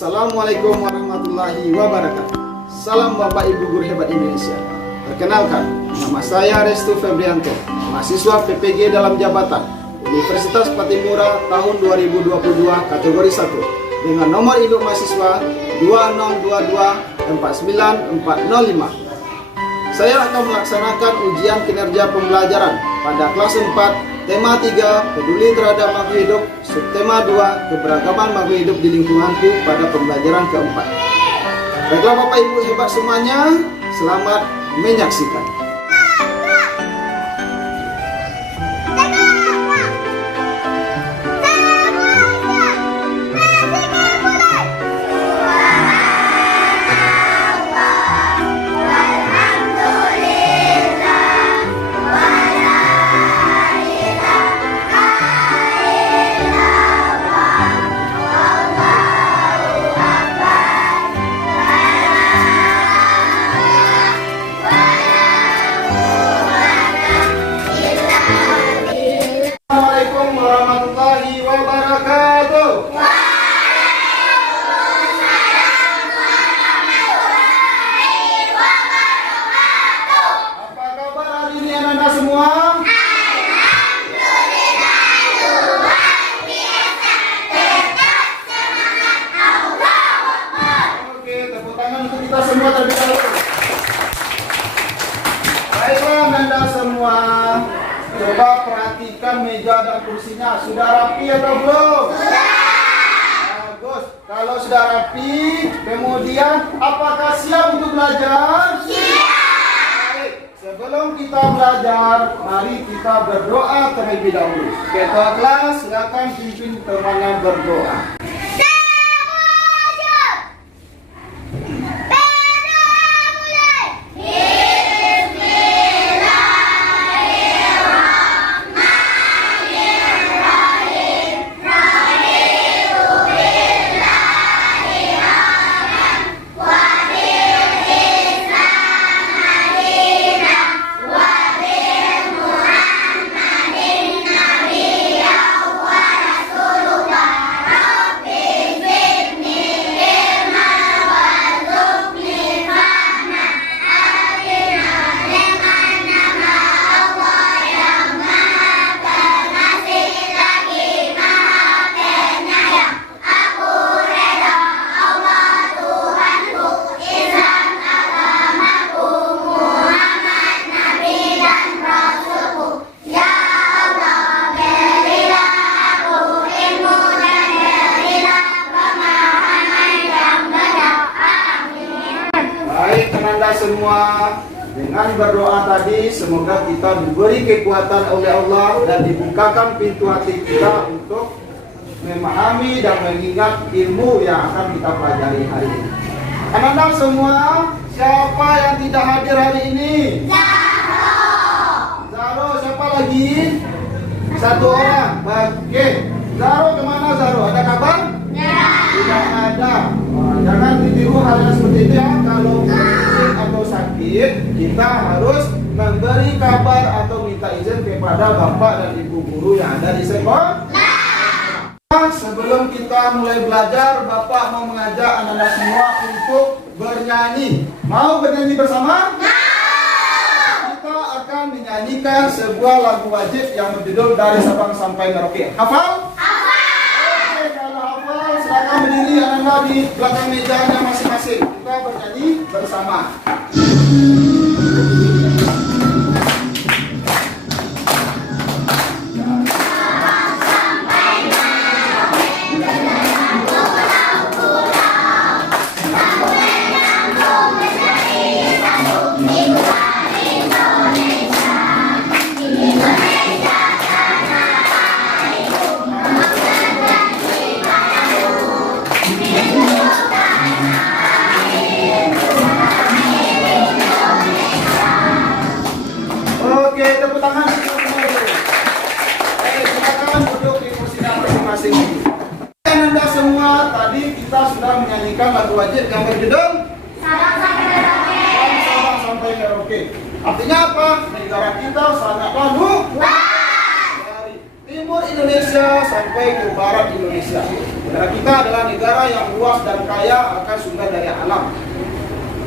Assalamualaikum warahmatullahi wabarakatuh. Salam Bapak Ibu Guru Hebat Indonesia. Perkenalkan, nama saya Restu Febrianto, mahasiswa PPG dalam jabatan Universitas Patimura tahun 2022 kategori 1 dengan nomor induk mahasiswa 202249405. Saya akan melaksanakan ujian kinerja pembelajaran pada kelas 4, tema 3, peduli terhadap makhluk hidup, subtema 2, keberagaman makhluk hidup di lingkunganku pada pembelajaran keempat. Baiklah Bapak Ibu hebat semuanya, selamat menyaksikan. Assalamualaikum warahmatullahi wabarakatuh. Apa kabar hari ini anak-anak semua? Oke, tepuk tangan untuk kita semua terlebih dahulu. Baiklah anak-anak semua, coba perhatikan meja dan kursinya. Sudah rapi atau belum? Sudah. Bagus. Kalau sudah rapi, kemudian apakah siap untuk belajar? Siap. Baik. Sebelum kita belajar, mari kita berdoa terlebih dahulu. Ketua kelas, silakan pimpin temannya berdoa. Anda semua, dengan berdoa tadi semoga kita diberi kekuatan oleh Allah dan dibukakan pintu hati kita untuk memahami dan mengingat ilmu yang akan kita pelajari hari ini. Anak-anak semua, siapa yang tidak hadir hari ini? Zaro, siapa lagi? Satu orang. Oke, Zaro kemana Zaro? Ada kabar? Tidak ada. Jangan ditiru hal seperti itu ya. Kalau atau sakit, kita harus memberi kabar atau minta izin kepada bapak dan ibu guru yang ada di sekolah. Sebelum kita mulai belajar, bapak mau mengajak anak-anak semua untuk bernyanyi. Mau bernyanyi bersama? Kita akan menyanyikan sebuah lagu wajib yang berjudul Dari Sabang Sampai Merauke. Hafal? Oke, kalau hafal silakan berdiri anak-anak di belakang mejanya masing-masing. Kita bernyanyi bersama. Tepuk tangan. Silakan duduk di kursinya masing-masing. Anda semua, tadi kita sudah menyanyikan lagu wajib yang berjudul Sabang Sampai Merauke. Artinya apa? Negara kita sangatlah luas. Dari timur Indonesia sampai ke barat Indonesia. Negara kita adalah negara yang luas dan kaya akan sumber daya alam.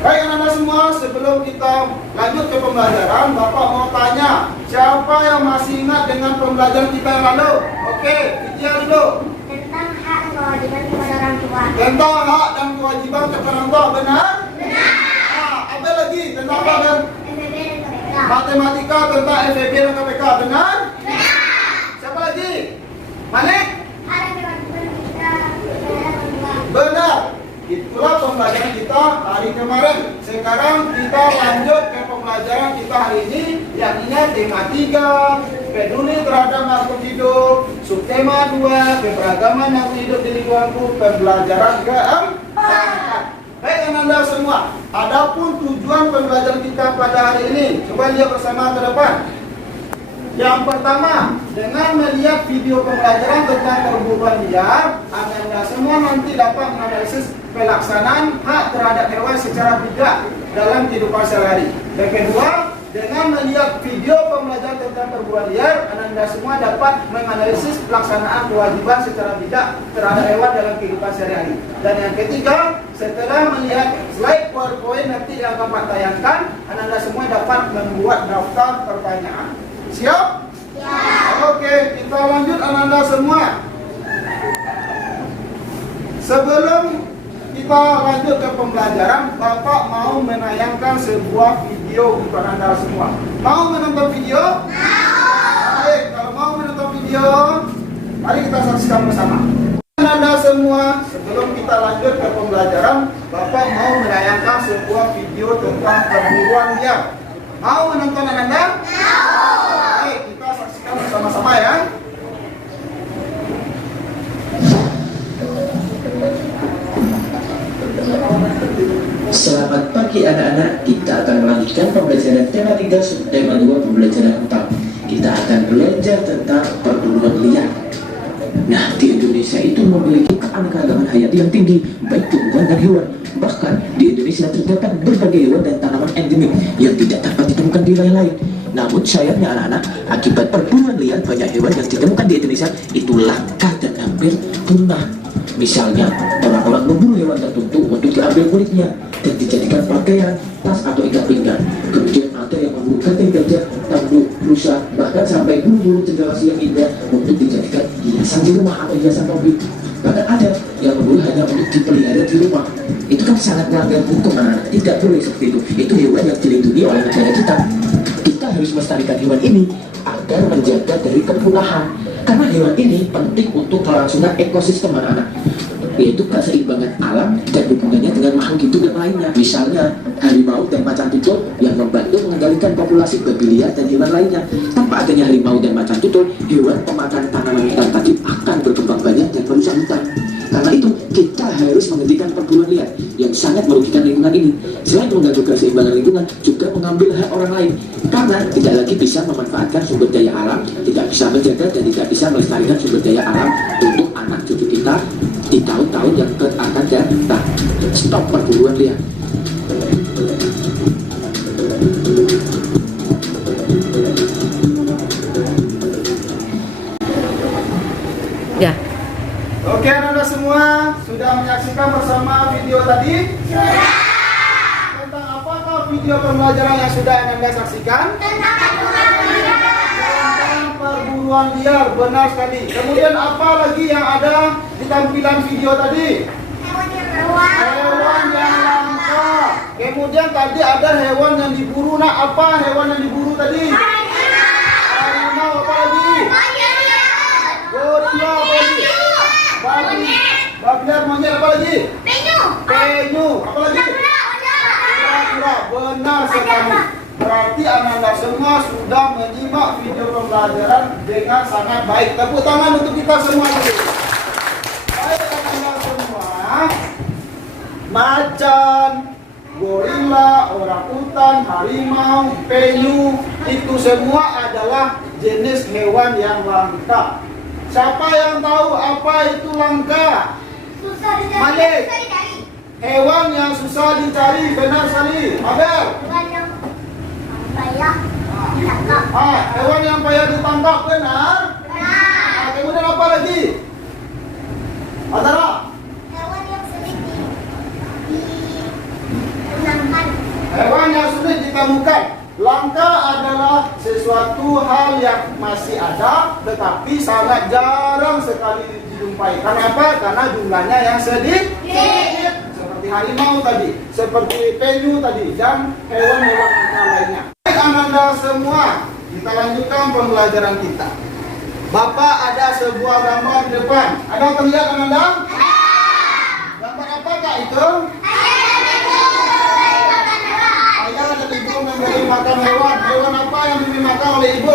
Baik anak-anak semua, sebelum kita lanjut ke pembelajaran, Bapak mau tanya, siapa yang masih ingat dengan pembelajaran kita yang lalu? Oke, Widya dulu. Tentang hak dan kewajiban kepada orang tua. Tentang hak dan kewajiban kepada orang tua, benar? Benar. Apa lagi? Tentang apa, Ben? FEB dan KPK. Matematika tentang FEB dan KPK, benar? Benar. Siapa lagi? Malik? Hak dan kewajiban kita kepada orang tua. Benar. Itulah pembelajaran kita hari kemarin. Sekarang kita lanjut ke pembelajaran kita hari ini, yang ingat tema 3, peduli terhadap makhluk hidup, subtema 2, keberagaman makhluk hidup di lingkunganku, pembelajaran keempat. Baik anak-anak semua, adapun tujuan pembelajaran kita pada hari ini, coba lihat bersama ke depan. Yang pertama, dengan melihat video pembelajaran tentang perburuan liar, Anda semua nanti dapat menganalisis pelaksanaan hak terhadap hewan secara bijak dalam kehidupan sehari-hari. Dan kedua, dengan melihat video pembelajaran tentang perburuan liar, Anda semua dapat menganalisis pelaksanaan kewajiban secara bijak terhadap hewan dalam kehidupan sehari-hari. Dan yang ketiga, setelah melihat slide PowerPoint nanti yang akan Pak tayangkan, Anda semua dapat membuat daftar pertanyaan. Siap? Ya. Oke, kita lanjut anak-anak semua. Sebelum kita lanjut ke pembelajaran, Bapak mau menayangkan sebuah video untuk anak-anak semua. Mau menonton video? Mau. Baik, kalau mau menonton video, mari kita saksikan bersama. Anak-anak semua, sebelum kita lanjut ke pembelajaran, Bapak mau menayangkan sebuah video tentang perburuan liar. Mau menonton anak-anak? Mau. Baik, kita saksikan bersama-sama ya. Selamat pagi anak-anak, kita akan melanjutkan pembelajaran tema 3 subtema 2 pembelajaran 4. Kita akan belajar tentang perburuan liar. Nah, di Indonesia itu memiliki keanekaragaman hayati yang tinggi, baik tumbuhan dan hewan. Bahkan di Indonesia terdapat berbagai hewan dan tanaman endemik yang tidak dapat ditemukan di wilayah lain. Namun sayangnya anak-anak, akibat perburuan liar banyak hewan yang ditemukan di Indonesia itu langka dan hampir punah. Misalnya, orang-orang memburu hewan tertentu untuk diambil kulitnya dan dijadikan pakaian, tas atau ikat pinggang. Kemudian ada yang memburu kating gajah, tanduk, rusa, bahkan sampai bulu-bulu cendrawasih yang indah untuk dijadikan hiasan di rumah atau hiasan mobil. Bahkan ada yang memburu hanya untuk dipelihara di rumah. Itu kan sangat melanggar hukum anak-anak. Tidak boleh seperti itu. Itu hewan yang dilindungi oleh negara kita. Kita harus melestarikan hewan ini agar menjaga dari kepunahan. Karena hewan ini penting untuk kelangsungan ekosistem anak-anak, yaitu keseimbangan alam dan hubungannya dengan makhluk hidup yang lainnya. Misalnya harimau dan macan tutul yang membantu mengendalikan populasi babi liar dan hewan lainnya. Tanpa adanya harimau dan macan tutul, hewan pemakan tanaman hutan tadi akan berkembang banyak dan merusak hutan. Karena itu kita harus menghentikan perburuan liar yang sangat merugikan lingkungan ini. Selain mengganggu keseimbangan lingkungan, juga mengambil hak orang lain. Karena tidak lagi bisa memanfaatkan sumber daya alam, tidak bisa menjaga dan tidak bisa melestarikan sumber daya alam untuk anak cucu kita di tahun-tahun yang akan datang. Stop perburuan liar. Ya. Oke anak-anak semua, sudah menyaksikan bersama video tadi? Sudah. Tentang apakah video pembelajaran yang sudah Anda saksikan? Tentang perburuan liar, benar sekali. Kemudian apa lagi yang ada di tampilan video tadi? hewan yang luar. Hewan yang langka. Kemudian tadi ada hewan yang diburu. Nah, apa hewan yang diburu tadi? Harimau. Apa lagi? Gorila. Apa lagi? Babi liar, monyet. Apa lagi? Penyu. Apa lagi? Kura-kura. Benar sekali. Berarti anak-anak semua sudah menyimak video pembelajaran dengan sangat baik. Tepuk tangan untuk kita semua dulu. Baik anak-anak semua. Macan, gorila, orangutan, harimau, penyu, itu semua adalah jenis hewan yang langka. Siapa yang tahu apa itu langka? Susah dicari. Malik. Susah dicari. Hewan yang susah dicari, benar sekali. Abel. Hewan yang payah ditangkap. Hewan yang payah ditangkap, benar? Benar. Kemudian apa lagi? Azara? ditemukan. Langka adalah sesuatu hal yang masih ada tetapi sangat jarang sekali dijumpai. Kenapa? Karena jumlahnya yang sedikit. Seperti harimau tadi, seperti penyu tadi, dan hewan-hewan lainnya. Baik Ananda semua, kita lanjutkan pembelajaran kita. Bapak ada sebuah gambar di depan. Ada terlihat Ananda? Gambar apakah itu? Ayah dan ibu memberi makan hewan. Hewan apa yang diberi makan oleh ibu?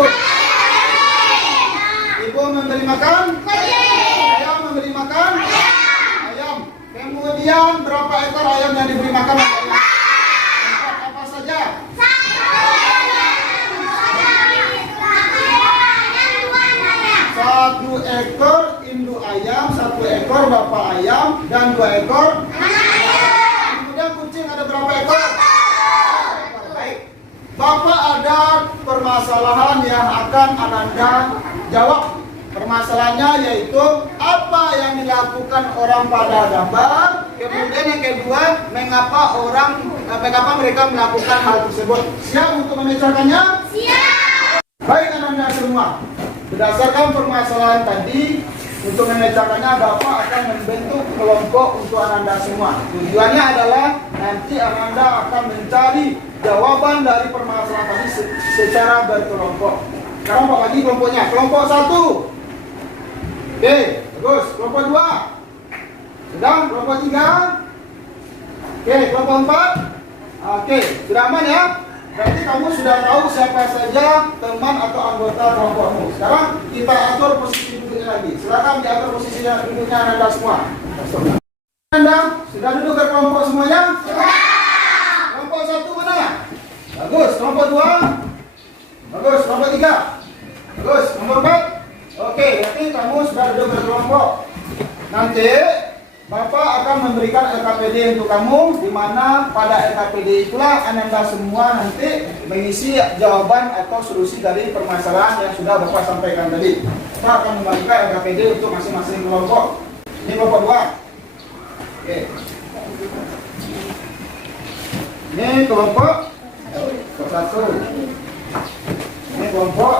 Ibu memberi makan? Ayam memberi makan? Ayam. Kemudian berapa ekor ayam yang diberi makan oleh ayam? Empat. Apa saja? Satu ekor induk ayam, satu ekor bapak ayam, dan 2 ekor kemudian kucing ada berapa ekor? Baik. Bapak ada permasalahan yang akan Ananda jawab. Permasalahannya yaitu apa yang dilakukan orang pada gambar. Kemudian yang kedua, mengapa mereka melakukan hal tersebut. Siap untuk memecahkannya? Siap. Baik Ananda semua. Berdasarkan permasalahan tadi, untuk memecahkannya Bapak akan membentuk kelompok untuk Ananda semua. Tujuannya adalah nanti Ananda akan mencari jawaban dari permasalahan tadi secara berkelompok. Sekarang Pak bagi kelompoknya. Kelompok 1. Oke, bagus. Kelompok 2. Sedang. Kelompok 3. Oke, kelompok 4. Oke, sudah aman ya? Berarti kamu sudah tahu siapa saja teman atau anggota kelompokmu. Sekarang kita atur posisi duduknya lagi. Silakan diatur posisi duduknya Ananda semua. Anda sudah duduk ke kelompok semuanya? Sudah. Kelompok 1 mana? Bagus. Kelompok 2? Bagus. Kelompok 3? Bagus. Kelompok 4? Oke, berarti kamu sudah duduk ke kelompok. Nanti Bapak akan memberikan LKPD untuk kamu, di mana pada LKPD itulah Ananda semua nanti mengisi jawaban atau solusi dari permasalahan yang sudah Bapak sampaikan tadi. Bapak akan membagikan LKPD untuk masing-masing kelompok. Ini kelompok 2. Oke. Ini kelompok 1. Ini kelompok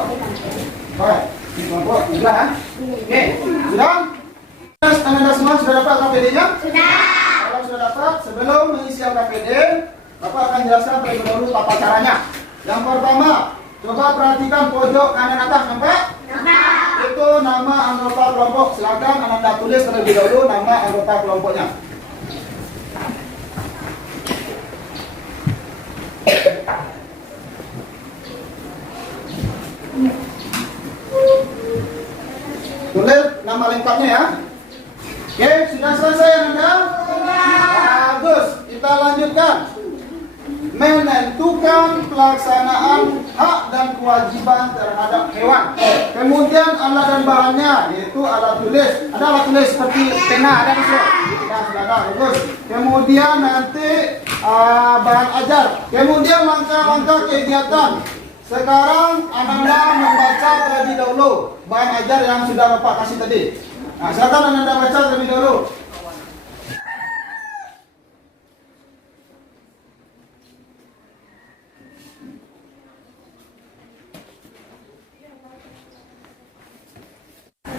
4. Ini kelompok 3. Oke, sudah? Ananda semua sudah dapat LKPD-nya? Sudah. Kalau sudah dapat, sebelum mengisi LKPD, Bapak akan jelaskan terlebih dahulu tata caranya. Yang pertama, coba perhatikan pojok kanan atas, nampak? Nampak. Itu nama anggota kelompok. Silakan Ananda tulis terlebih dahulu nama anggota kelompoknya. Tulis nama lengkapnya ya. Oke, sudah selesai Ananda? Bagus, kita lanjutkan. Menentukan pelaksanaan hak dan kewajiban terhadap hewan. Kemudian alat dan bahannya, yaitu alat tulis. Ada alat tulis seperti pena, ada di sini. Sudah, bagus. Kemudian nanti bahan ajar. Kemudian langkah-langkah kegiatan. Sekarang Ananda membaca terlebih dahulu bahan ajar yang sudah Bapak kasih tadi. Nah, silakan Ananda baca terlebih dahulu.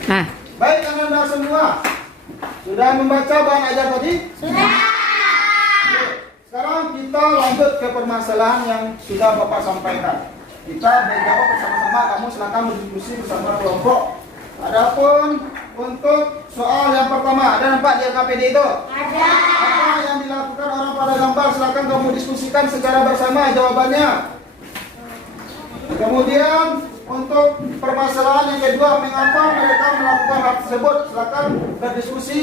Nah, Baik Ananda semua, sudah membaca bahan ajar tadi? Sudah. Oke, sekarang kita lanjut ke permasalahan yang sudah Bapak sampaikan. Kita menjawab bersama-sama, kamu silakan berdiskusi bersama kelompok. Adapun untuk soal yang pertama, ada nampak di LKPD itu? Ada. Apa yang dilakukan orang pada gambar? Silakan kamu diskusikan secara bersama jawabannya. Kemudian untuk permasalahan yang kedua, mengapa mereka melakukan hal tersebut? Silakan berdiskusi,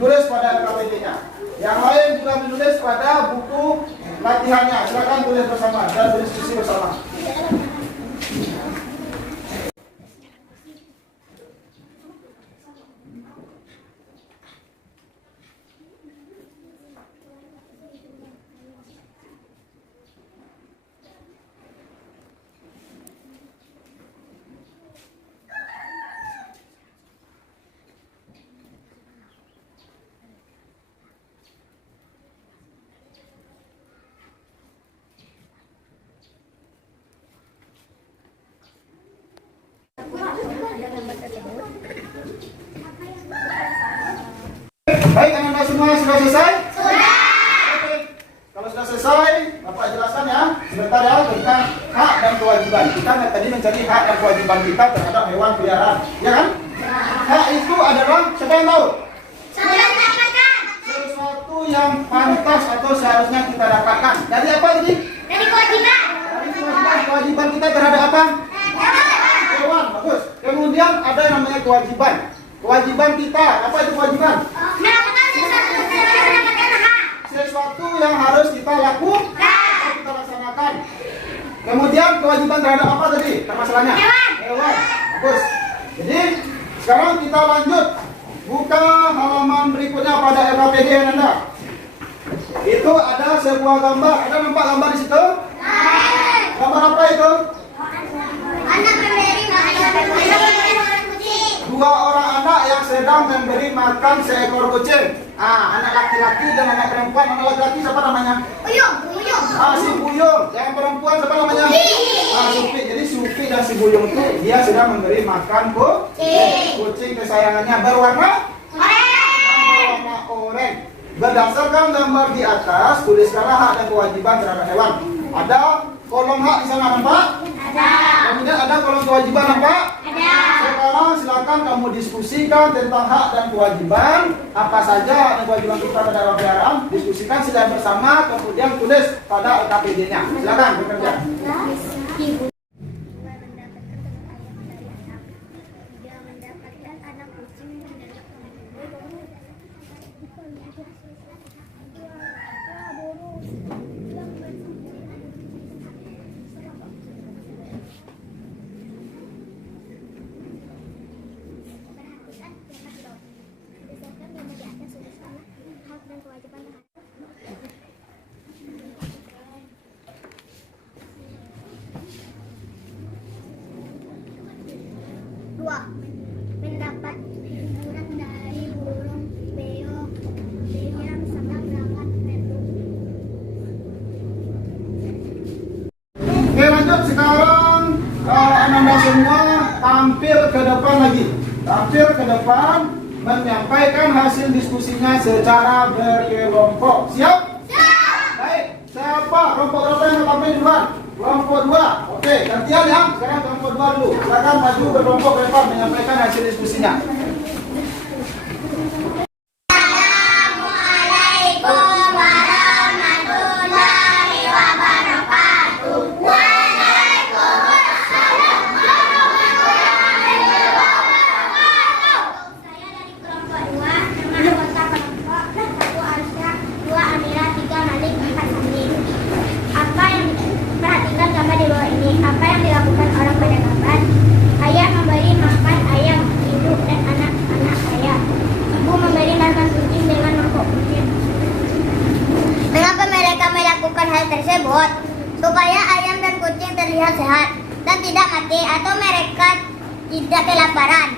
tulis pada LKPD-nya. Yang lain juga menulis pada buku latihannya. Silakan tulis bersama dan berdiskusi bersama. semua sudah selesai? Sudah. Oke. Kalau sudah selesai, Bapak jelaskan ya sebentar ya tentang hak dan kewajiban. Kita tadi mencari hak dan kewajiban kita terhadap hewan peliharaan, ya kan? Hak itu adalah, siapa yang tahu? Sesuatu yang pantas atau seharusnya kita dapatkan. Dari apa ini? Dari kewajiban. Dari kewajiban kita terhadap apa? Hewan, bagus. Kemudian ada yang namanya kewajiban. Kewajiban kita, apa itu kewajiban? Melakukan sesuatu untuk mendapatkan hak. Sesuatu yang harus kita lakukan, kita laksanakan. Kemudian kewajiban terhadap apa tadi? Permasalahannya? Hewan. Bagus. Jadi sekarang kita lanjut. Buka halaman berikutnya pada RKPD Anda. Itu ada sebuah gambar. Ada nampak gambar di situ? Gambar apa itu? Anak memberi makan kucing. Dua orang anak yang sedang memberi makan seekor kucing. Anak laki-laki dan anak perempuan. Anak laki-laki siapa namanya? Uyung. Si Buyung. Yang perempuan siapa namanya? Supi. Jadi Supi dan si Buyung itu dia sedang memberi makan kucing kesayangannya berwarna oranye. Berdasarkan gambar di atas, tuliskanlah hak dan kewajiban terhadap hewan. Ada kolom hak di sana nampak? Ada. Kemudian ada kolom kewajiban nampak? Ada. Sekarang silakan kamu diskusikan tentang hak dan kewajiban. Apa saja hak dan kewajiban kita terhadap hewan peliharaan? Diskusikan sila bersama, kemudian tulis pada LKPD-nya. Silakan bekerja. Dia mendapatkan anak kucing dari dua, mendapat hiburan dari burung beo yang sangat ramah penduduk. Oke lanjut sekarang Anda semua tampil ke depan lagi. Tampil ke depan menyampaikan hasil diskusinya secara berkelompok. Siap? Siap. Baik. Siapa kelompok berapa yang tampil duluan? Kelompok 2. Oke, gantian ya. Sekarang kelompok 2 dulu. Silakan maju berkelompok ke depan menyampaikan hasil diskusinya. Apa yang dilakukan orang pada kabar? Ayah memberi makan ayam, ibu dan anak-anak saya. Ibu memberi makan kucing dengan mangkok kucing. Mengapa mereka melakukan hal tersebut? Supaya ayam dan kucing terlihat sehat dan tidak mati atau mereka tidak kelaparan.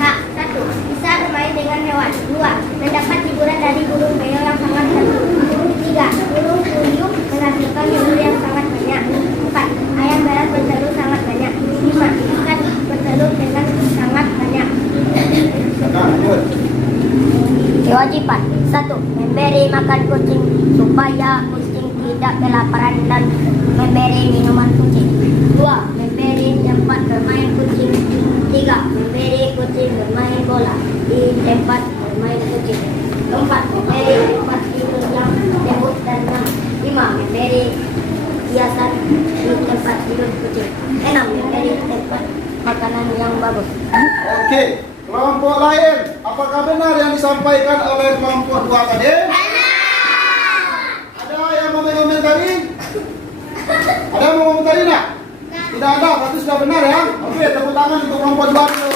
Hak 1. Bisa bermain dengan hewan. 2. Mendapat hiburan dari burung beo yang sangat cantik. 3. Burung puyuh menghasilkan telur yang sangat banyak. 4. Ayam beras bertelur sangat banyak. 5. Ikan bertelur dengan sangat banyak. Kewajiban 1. Memberi makan kucing supaya kucing tidak kelaparan dan memberi minuman kucing. 2. Memberi tempat bermain kucing. 3. Memberi kucing bermain bola di tempat bermain kucing. 4. Memberi tempat tidur yang lembut dan nyaman. 5. Memberi hiasan di tempat tidur kucing. 6. Memberi tempat makanan yang bagus. Oke, kelompok lain. Apakah benar yang disampaikan oleh kelompok 2 tadi? Ada yang mau mengomentari? Ada yang mau mengomentari enggak? Tidak ada, berarti sudah benar ya. Oke, tepuk tangan untuk kelompok 2 dulu.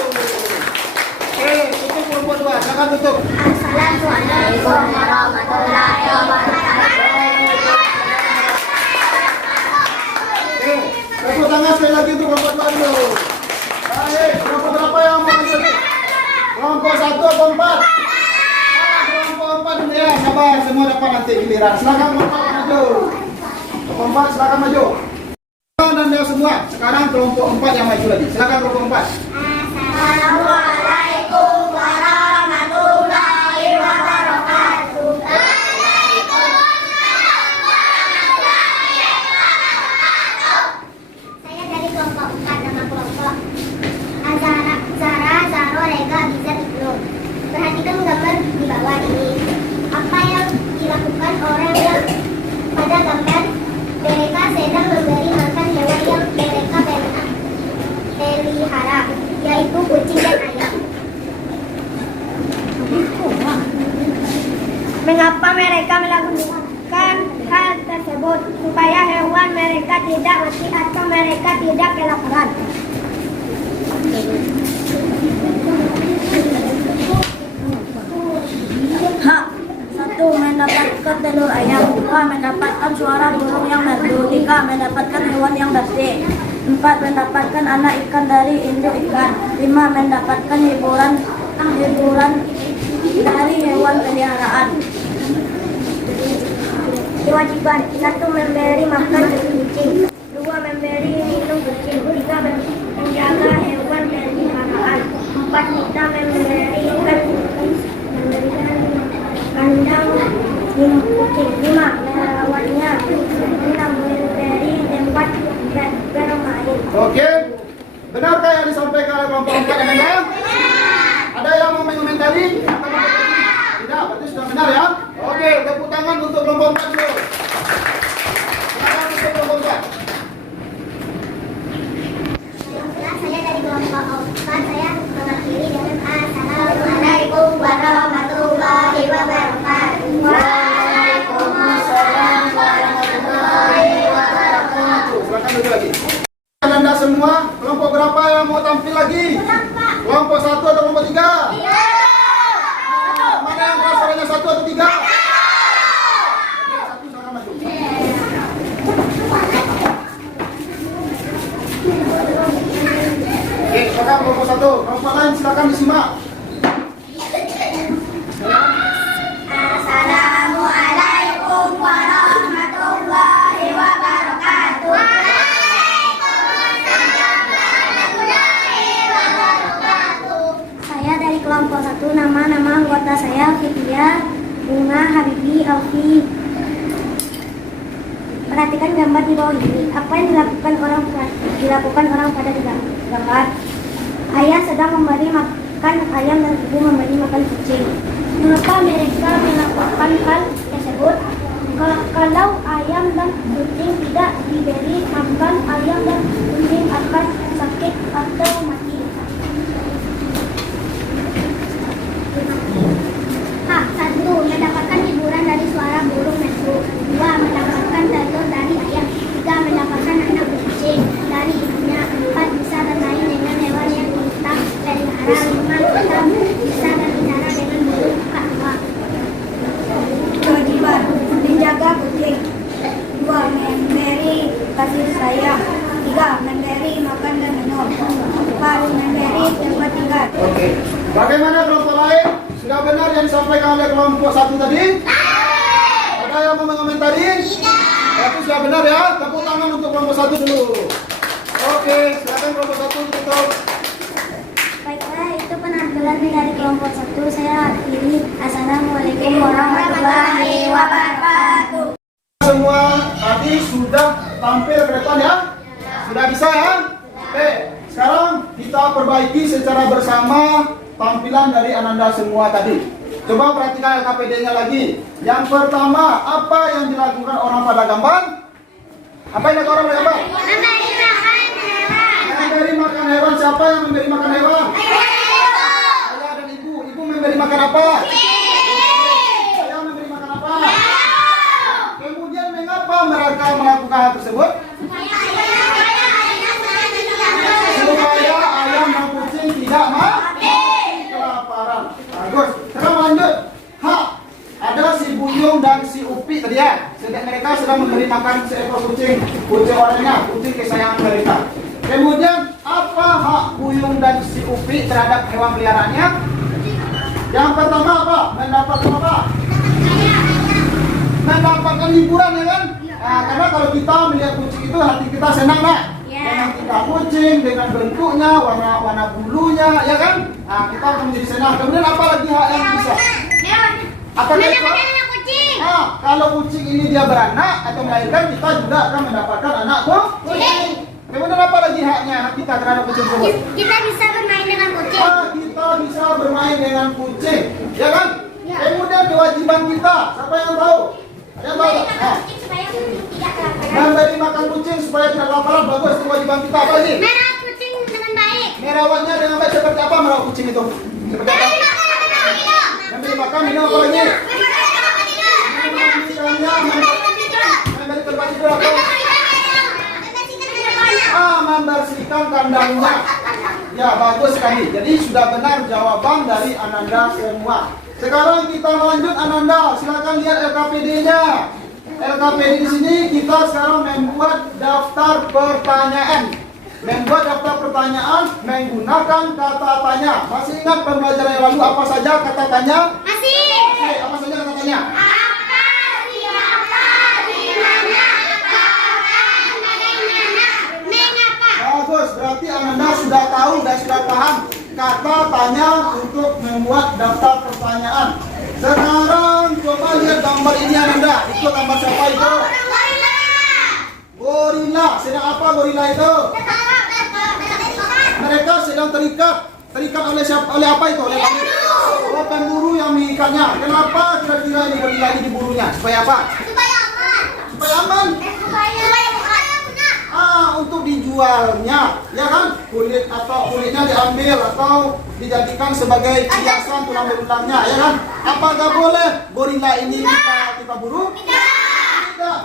Oke, tutup kelompok 2, silakan tutup. Assalamualaikum warahmatullahi wabarakatuh. Oke, tepuk tangan sekali lagi untuk kelompok 2 dulu. Baik, kelompok berapa yang mau lanjut? Kelompok 1 atau 4? Kelompok 4 dulu ya, sabar, semua dapat nanti giliran. Silakan kelompok maju. Kelompok 4 silakan maju. Anda semua, sekarang kelompok 4 yang maju lagi. Silakan kelompok 4. Assalamualaikum warahmatullahi wabarakatuh. Saya dari kelompok 4, nama kelompok Azara, Zara, Zaro, Rega, Biza, Ibnu. Perhatikan gambar di bawah ini. Apa yang dilakukan orang yang pada gambar? Mereka sedang memberi makan hewan yang mereka pelihara, yaitu kucing dan ayam. Mengapa mereka melakukan hal tersebut? Supaya hewan mereka tidak mati atau mereka tidak kelaparan. Hak 1. Mendapatkan telur ayam. 2. Mendapatkan suara burung yang merdu. 3. Mendapatkan hewan yang bersih. 4. Mendapatkan anak ikan dari induk ikan. 5. Mendapatkan hiburan dari hewan peliharaan. Kewajiban 1. Memberi makan kucing. 2. Memberi minum kucing. 3. Menjaga hewan peliharaan. 4. Kita memberikan kandang kucing. 5. Merawatnya. 6. Memberi tempat bermain. Oke. Benarkah yang disampaikan oleh kelompok 4 Anda? Ada yang mau mengomentari? Tidak, berarti sudah benar ya. Oke, tepuk tangan untuk kelompok 4 dulu. Silakan untuk kelompok 4. Saya dari kelompok 4, saya mengakhiri dengan Assalamualaikum warahmatullahi wabarakatuh. Waalaikumsalam warahmatullahi wabarakatuh. Silakan duduk lagi. Anda semua, kelompok berapa yang mau tampil lagi? Kelompok 1 atau kelompok 3? Mana yang keras suaranya 1 atau 3? 1, silakan maju. Oke, silakan kelompok 1. Kelompok lain silakan disimak. Assalamualaikum warahmatullahi wabarakatuh. Saya dari kelompok 1, nama anggota saya Fitria Bunga Habibi Alfi. Perhatikan gambar di bawah ini. Apa yang dilakukan orang pada gambar? Ayah sedang memberi makan ayam dan ibu memberi makan kucing. Mengapa mereka melakukan hal tersebut? Kalau ayam dan kucing tidak diberi makan, ayam dan kucing akan sakit atau mati. Hak 1. Mendapatkan hiburan dari suara burung merdu. 2. Mendapatkan telur dari ayam. 3. Mendapatkan anak kucing dari ibunya. 4. Bisa bermain dengan hewan yang kita pelihara. 5. Kita bisa berbicara dengan burung kak. Kewajiban menjaga kucing. 2. Memberi kasih sayang. 3. Memberi makan dan minum. 4. Memberi tempat tinggal. Oke. Bagaimana kelompok lain? Sudah benar yang disampaikan oleh kelompok 1 tadi? Ada yang mau mengomentari? Itu sudah benar ya. Tepuk tangan untuk kelompok 1 dulu. Oke, silakan kelompok 1 tutup. Baiklah, itu penampilan dari kelompok 1. Saya akhiri. Assalamualaikum warahmatullahi wabarakatuh. Semua tadi sudah tampil ke depan ya? Sudah bisa ya? Oke, sekarang kita perbaiki secara bersama tampilan dari Ananda semua tadi. Coba perhatikan LKPD-nya lagi. Yang pertama, apa yang dilakukan orang pada gambar? Apa yang dilakukan orang pada gambar? Memberi makan hewan. Siapa yang memberi makan hewan? Ayah dan ibu. Ibu memberi makan apa? Ayah memberi makan apa? Kemudian mengapa mereka melakukan hal tersebut? Supaya ayam dan kucing tidak mati kelaparan. Bagus. Sekarang lanjut. Hak. Ada si Buyung dan si Upi tadi ya. Mereka sedang memberi makan seekor kucing orangnya, kucing kesayangan mereka. Kemudian apa hak Buyung dan si Upi terhadap hewan peliharaannya? Yang pertama apa? Mendapatkan apa? Mendapatkan hiburan ya kan? Nah, Karena kalau kita melihat kucing itu hati kita senang nggak? Dengan tingkah kucing, dengan bentuknya, warna bulunya, ya kan? Nah, kita akan menjadi senang. Kemudian apa lagi hak yang bisa? Apa lagi? Nah, kalau kucing ini dia beranak atau melahirkan, kita juga akan mendapatkan anak kucing. Kemudian apa lagi haknya hak kita terhadap kucing tersebut? Kita bisa bermain dengan kucing. Ah, kita bisa bermain dengan kucing, ya kan? Kemudian kewajiban kita, siapa yang tahu? Ada yang tahu? Nah, Supaya kucing tidak kelaparan. memberi makan kucing supaya tidak kelaparan, bagus kewajiban kita. Apa lagi? Merah kucing dengan baik. Merawatnya dengan baik seperti apa merawat kucing itu? Seperti apa? Memberi makan, minum, apa lagi? Memberi tempat tidur apa? Membersihkan kandangnya. Ya, bagus sekali. Jadi sudah benar jawaban dari Ananda semua. Sekarang kita lanjut Ananda, silakan lihat LKPD-nya. LKPD di sini kita sekarang membuat daftar pertanyaan. Membuat daftar pertanyaan menggunakan kata tanya. Masih ingat pembelajaran yang lalu apa saja kata tanya? Masih. Oke, apa saja kata tanya? Apa, siapa, di mana, kapan, bagaimana, mengapa. Bagus, berarti Ananda sudah tahu dan sudah paham kata tanya untuk membuat daftar pertanyaan. Sekarang coba lihat gambar ini Ananda. Itu gambar siapa itu? Gorila. Sedang apa gorila itu? Mereka sedang terikat. Terikat oleh siapa? Oleh apa itu? Oleh pemburu yang mengikatnya. Kenapa kira-kira ini gorila ini diburunya? Supaya apa? Supaya aman. Supaya aman. Supaya Untuk dijualnya, ya kan? Kulitnya diambil atau dijadikan sebagai hiasan tulang belulangnya, ya kan? Apakah boleh gorila ini kita buru? Tidak.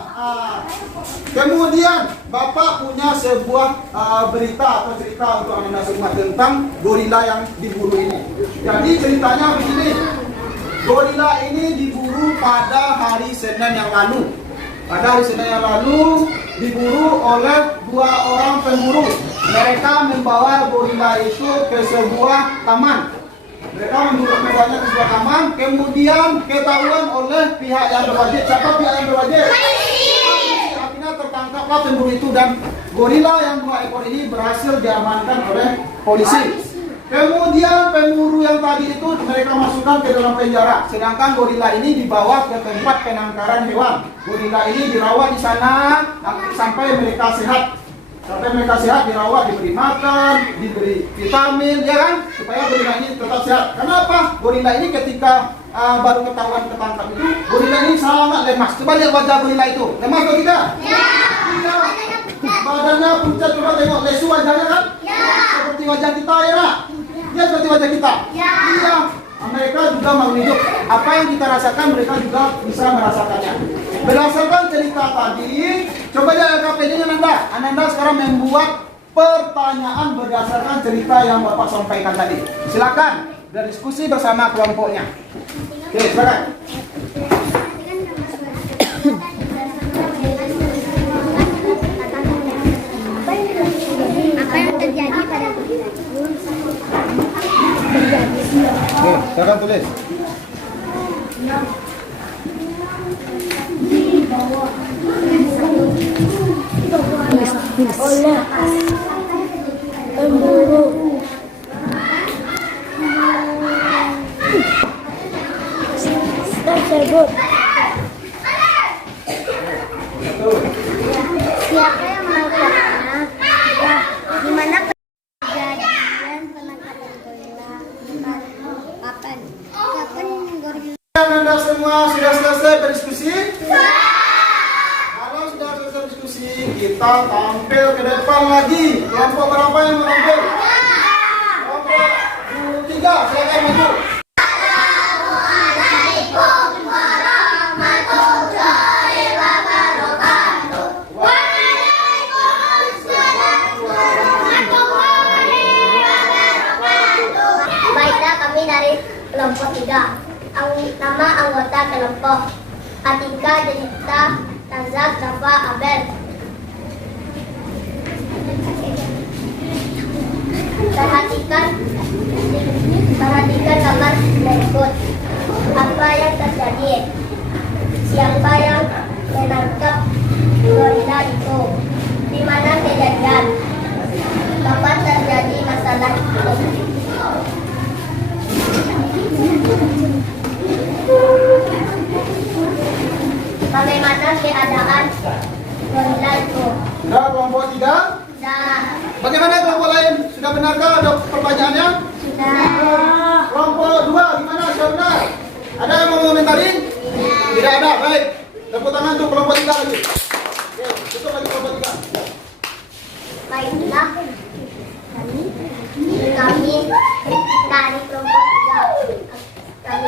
Kemudian Bapak punya sebuah berita atau cerita untuk Anda semua tentang gorila yang diburu ini. Jadi ceritanya begini. Gorila ini diburu pada hari Senin yang lalu. Pada hari Senin yang lalu diburu oleh 2 orang pemburu. Mereka membawa gorila itu ke sebuah taman. Mereka membawanya ke sebuah taman, kemudian ketahuan oleh pihak yang berwajib. Siapa pihak yang berwajib? Akhirnya tertangkaplah pemburu itu dan gorila yang 2 ekor ini berhasil diamankan oleh polisi. Kemudian pemburu yang tadi itu mereka masukkan ke dalam penjara, sedangkan gorila ini dibawa ke tempat penangkaran hewan. Gorila ini dirawat di sana sampai mereka sehat. Sampai mereka sehat, dirawat, diberi makan, diberi vitamin, ya kan? Supaya gorila ini tetap sehat. Kenapa? Gorila ini ketika baru ketahuan ketangkap itu, gorila ini sangat lemas. Coba lihat wajah gorila itu, lemas atau tidak? Ya. Badannya pucat, coba tengok lesu wajahnya kan? Ya. Seperti wajah kita ya, nak? Ya seperti wajah kita. Ya. Iya. Mereka juga mau hidup. Apa yang kita rasakan, mereka juga bisa merasakannya. Berdasarkan cerita tadi, coba lihat LKPD-nya Ananda sekarang membuat pertanyaan berdasarkan cerita yang Bapak sampaikan tadi. Silakan berdiskusi bersama kelompoknya. Oke, silakan. Apa yang terjadi pada gorila? Oke, silakan tulis. Oleh pemburu tersebut. Siapa yang melakukannya? Ya, di mana kejadian penangkapan gorila? Kapan? Kapan gorila? Anda semua sudah selesai berdiskusi? Kalau sudah selesai diskusi, kita tampil ke depan lagi. Kelompok berapa yang mau tampil? Kelompok 3, silakan maju. Baiklah, kami dari kelompok 3. Nama anggota kelompok: Atika, Denita, Tazak, Rafa, Abel. Perhatikan gambar berikut. Apa yang terjadi? Siapa yang menangkap gorila? keadaan gorila itu? Sudah kelompok 3. Sudah. Bagaimana kelompok lain? Sudah benarkah ada pertanyaannya? Sudah. Kelompok 2 gimana? Sudah benar? Ada yang mau komentarin? Tidak ada. Baik. Tepuk tangan untuk kelompok 3 lagi. Oke, tutup lagi kelompok 3. Baiklah. Kami dari kelompok 3. Kami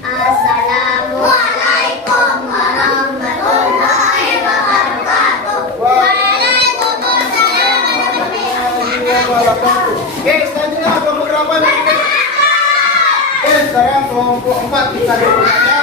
Assalamualaikum warahmatullahi wabarakatuh. Waalaikumsalam warahmatullahi wabarakatuh. Oke, selanjutnya kelompok berapa nih? Oke, sekarang kelompok 4 kita bertanya.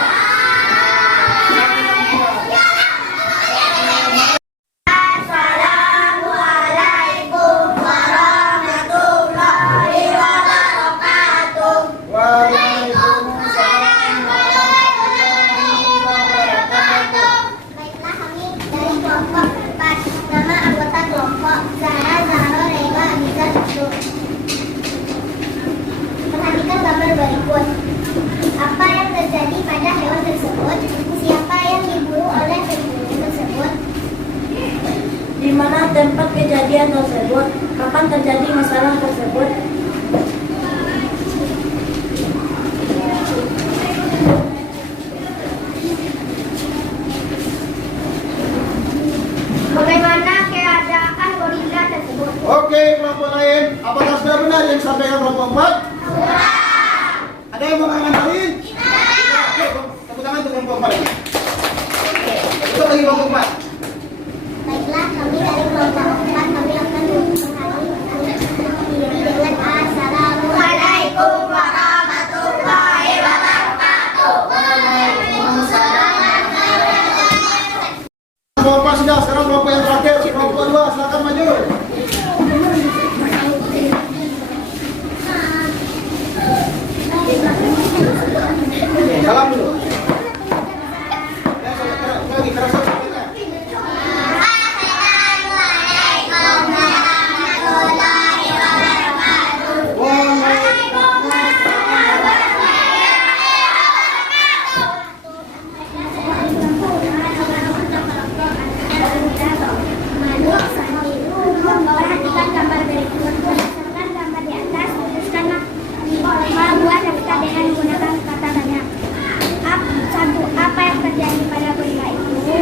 Assalamualaikum warahmatullahi wabarakatuh. Waalaikumsalam warahmatullahi wabarakatuh. Baiklah, kami dari kelompok 4. Nama anggota kelompok Zara, Zahro, Reba, Anissa, Susu. Perhatikan gambar berikut. Apa yang terjadi pada hewan tersebut? Siapa yang diburu oleh pemburu tersebut? Di mana tempat kejadian tersebut? Kapan terjadi masalah tersebut? Bagaimana keadaan gorila tersebut? Oke, kelompok lain. Apakah sudah benar yang disampaikan kelompok 4? Ada yang mau komentarin? Oke, tepuk tangan untuk kelompok 4. Oke, itu lagi kelompok 4. Baiklah, kami dari kelompok 4. Kami akan menghadiri dengan Assalamualaikum warahmatullahi wabarakatuh. Kelompok 4 sudah, sekarang kelompok yang terakhir. Kelompok 2, silakan maju. Salam dulu. Lagi kerasa. Assalamualaikum warahmatullahi wabarakatuh. Perhatikan gambar berikut. Berdasarkan gambar di atas, tuliskanlah membuat daftar dengan menggunakan kata tanya. Satu, apa yang terjadi pada gorila itu?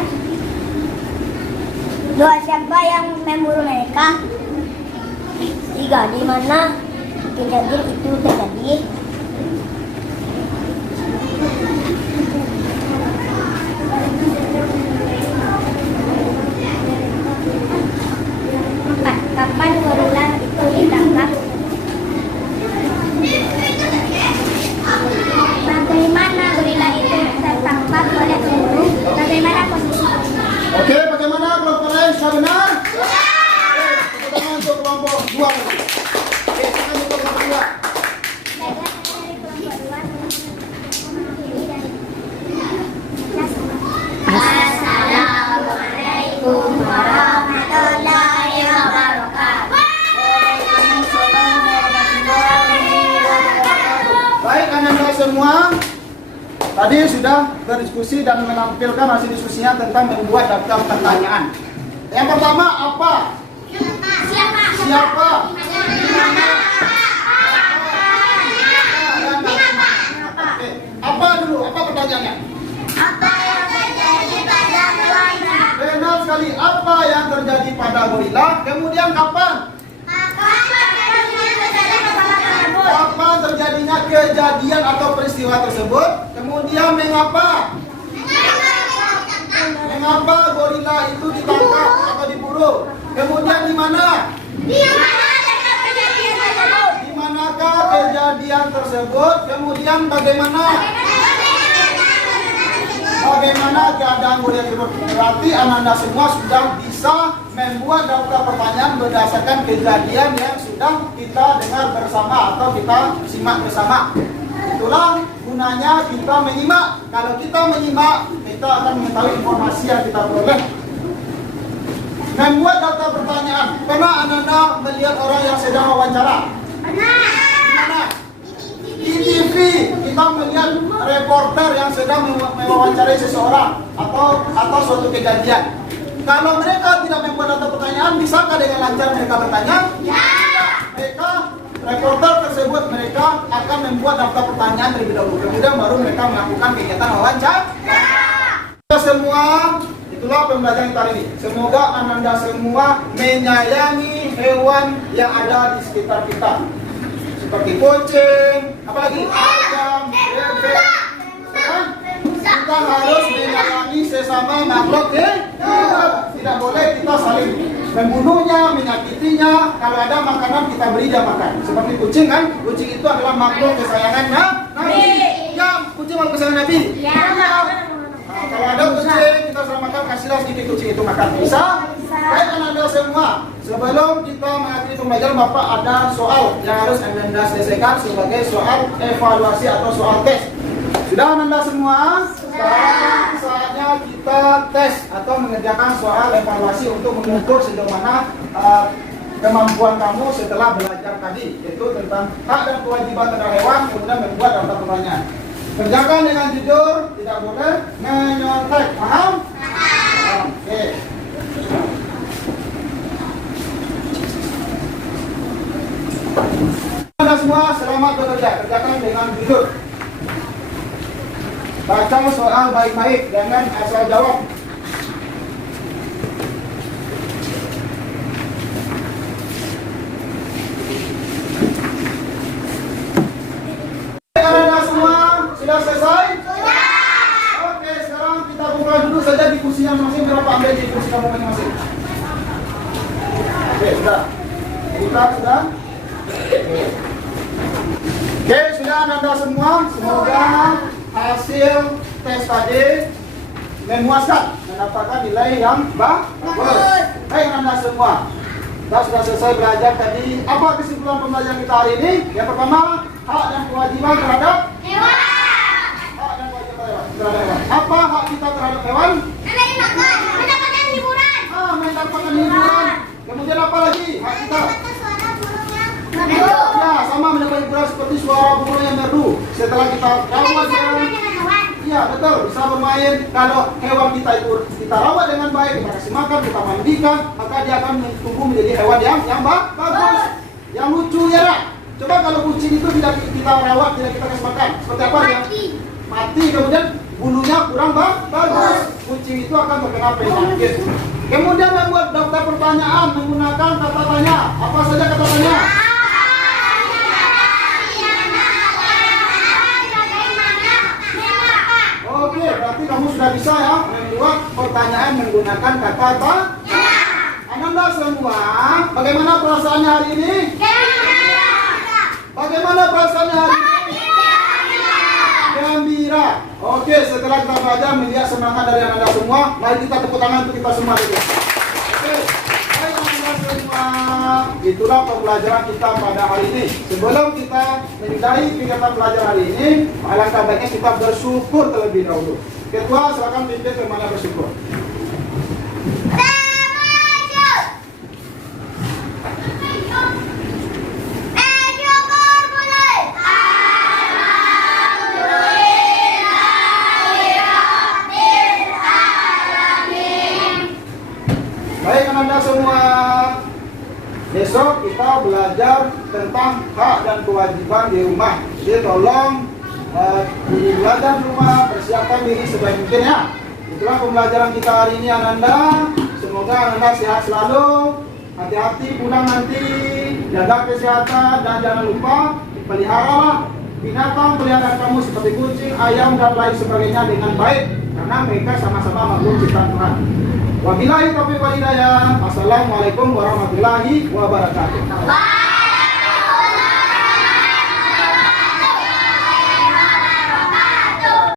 Dua, siapa yang memburu mereka? Tiga, di mana kejadian itu terjadi? Empat, kapan gorila itu ditangkap? Bagaimana gorila itu tertangkap oleh pemburu? Bagaimana posisi? Oke, bagaimana kelompok lain? Sudah benar? Oke, tepuk tangan untuk kelompok 2 lagi. Oke, tangan untuk kelompok 2. Baiklah, saya dari kelompok 2. Assalamualaikum warahmatullahi wabarakatuh. Baik, anak-anak semua, tadi sudah berdiskusi dan menampilkan hasil diskusinya tentang membuat daftar pertanyaan. Yang pertama, apa? Siapa? Siapa? Oke, apa dulu? Apa pertanyaannya? Apa yang terjadi pada gorila? Benar sekali, apa yang terjadi pada gorila? Kemudian kapan? Kapan terjadinya kejadian atau peristiwa tersebut? Kemudian mengapa? Mengapa gorila itu ditangkap atau diburu? Kemudian di mana? Di manakah kejadian tersebut? Kemudian bagaimana? Bagaimana keadaan gorila tersebut? Berarti anak-anak semua sudah bisa membuat daftar pertanyaan berdasarkan kejadian yang sudah kita dengar bersama atau kita simak bersama. Itulah gunanya kita menyimak. Kalau kita menyimak, kita akan mengetahui informasi yang kita peroleh. Membuat daftar pertanyaan. Pernah anak-anak melihat orang yang sedang wawancara? Pernah. Di mana? Di TV. di TV kita melihat reporter yang sedang mewawancarai seseorang atau suatu kejadian. Kalau mereka tidak membuat daftar pertanyaan, bisakah dengan lancar mereka bertanya? Ya. Mereka reporter tersebut mereka akan membuat daftar pertanyaan terlebih dahulu. Kemudian baru mereka melakukan kegiatan wawancara. Ya. Kita semua, itulah pembelajaran kita hari ini. Semoga Anda semua menyayangi hewan yang ada di sekitar kita. Seperti kucing, apalagi ayam, bebek. Kita harus menyayangi sesama makhluk tidak boleh kita saling membunuhnya, menyakitinya. Kalau ada makanan kita beri dia makan. Seperti kucing kan, kucing itu adalah makhluk kesayangan Nabi. Ya, kucing makhluk kesayangan Nabi. Ya. Kalau ada kucing kita selamatkan, kasihlah sedikit kucing itu makan. Bisa? Baik Anda semua, sebelum kita mengakhiri pembelajaran Bapak ada soal yang harus Anda selesaikan sebagai soal evaluasi atau soal tes. Sudah Anda semua? Sekarang saatnya kita tes atau mengerjakan soal evaluasi untuk mengukur sejauh mana kemampuan kamu setelah belajar tadi, yaitu tentang hak dan kewajiban terhadap hewan, kemudian membuat daftar pertanyaan. Kerjakan dengan jujur, tidak boleh menyontek. Paham? Oke. Anda semua selamat bekerja. Kerjakan dengan jujur. Baca soal baik-baik, jangan asal jawab. Anda semua sudah selesai? Sudah. Oke, sekarang kita buka dulu saja di kursi yang masing-masing. Berapa ambil di kursi kamu masing-masing? Oke, sudah. Buka sudah. Oke, sudah Anda semua. Semoga hasil tes tadi memuaskan, mendapatkan nilai yang bagus. Baik Anda semua, kita sudah selesai belajar tadi. Apa kesimpulan pembelajaran kita hari ini? Yang pertama, hak dan kewajiban terhadap hewan. Hak dan kewajiban terhadap hewan. Apa hak kita terhadap hewan? Mendapatkan hiburan. Mendapatkan hiburan. Kemudian apa lagi hak kita? Ya, sama mendapat hiburan seperti suara burung yang merdu. Setelah kita rawat iya betul, bisa bermain. Kalau hewan kita itu kita rawat dengan baik, kita kasih makan, kita mandikan, maka dia akan tumbuh menjadi hewan yang bagus, yang lucu ya. Coba kalau kucing itu tidak kita rawat, tidak kita kasih makan, seperti apa yang mati, kemudian bulunya kurang bagus. Kucing itu akan terkena penyakit. Kemudian membuat daftar pertanyaan menggunakan kata tanya. Apa saja kata tanya? Oke, berarti kamu sudah bisa ya membuat pertanyaan menggunakan kata tanya. Anda semua, bagaimana perasaannya hari ini? Bagaimana perasaannya hari ini? Gembira. Oke, setelah kita belajar melihat semangat dari Anda semua, mari kita tepuk tangan untuk kita semua dulu. Oke, baik Anda semua, itulah pembelajaran kita pada hari ini. Sebelum kita menyudahi kegiatan belajar hari ini, alangkah baiknya kita bersyukur terlebih dahulu. Ketua, silakan pimpin kemana bersyukur. Baik Anda semua, besok kita belajar tentang hak dan kewajiban di rumah. Jadi tolong belajar di rumah, persiapkan diri sebaik mungkin ya. Itulah pembelajaran kita hari ini Ananda. Semoga Ananda sehat selalu. Hati-hati pulang nanti, jaga kesehatan dan jangan lupa pelihara binatang peliharaan kamu seperti kucing, ayam dan lain sebagainya dengan baik karena mereka sama-sama makhluk ciptaan Tuhan. Wabillahi taufiq wal hidayah. Assalamualaikum warahmatullahi wabarakatuh.